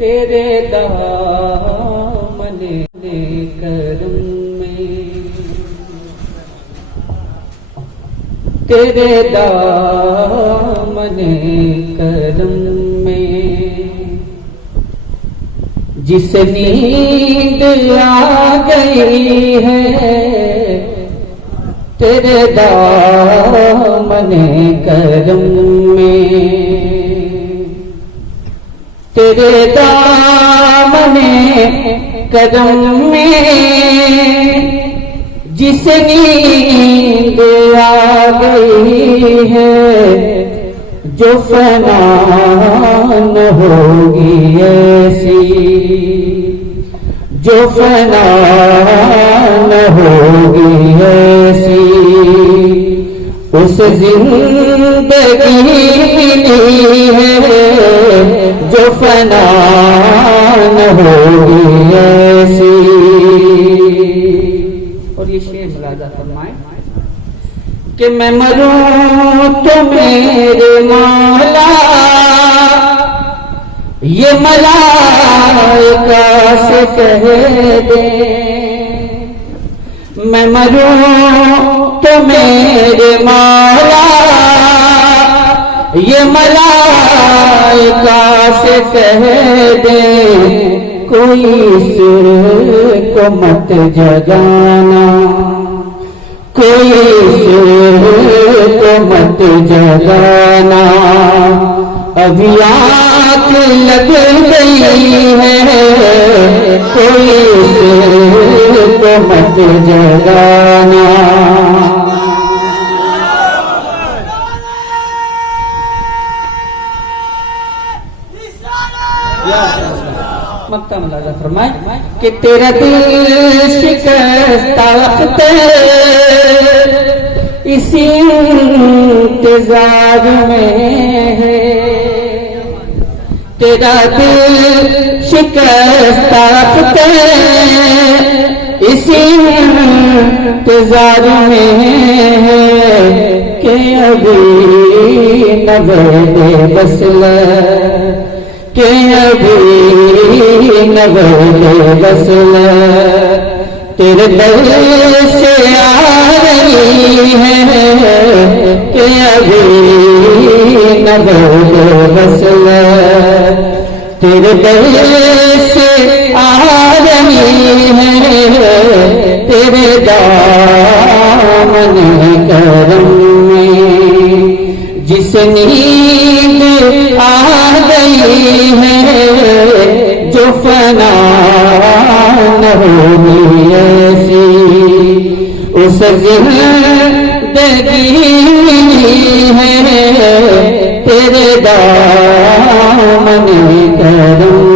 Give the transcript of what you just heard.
तेरे दामने करम में, तेरे दामने करम में जिस नींद आ गई है, तेरे दामने करम में, तेरे दामने करम में जिस नींद आ गई है, जो फना न होगी ऐसी, जो फना न होगी ऐसी, उस जिंदगी मिली है जो फना न होगी ऐसी। और ये शेर मुलाजा फरमाए कि मैं मरूं तो मेरे मौला ये मलाइका से कह दे, मैं मरूं तो मेरे मौला ये मलाइका से कह दे, कोई इसको मत जगाना, कोई इसको मत जगाना, अभी आँख लग गई है, कोई इसको मत जगाना। मक्का मुलाजा फरमाए कि तेरा दिल शिकस्ता वक्त इसी इंतजार में है, तेरा दिल शिकस्ता वक्त इसी इंतजार में है कि अभी नवदे बसल, के अभी नवदे बसल तेरे दर से आ रही है, के अभी नवदे बसल तेरे दर से आ रही है, तेरे दामन करम में जिस नींद आ गई है, जो फना न होगी ऐसी, उस जिंदगी मिली है तेरे दामन करम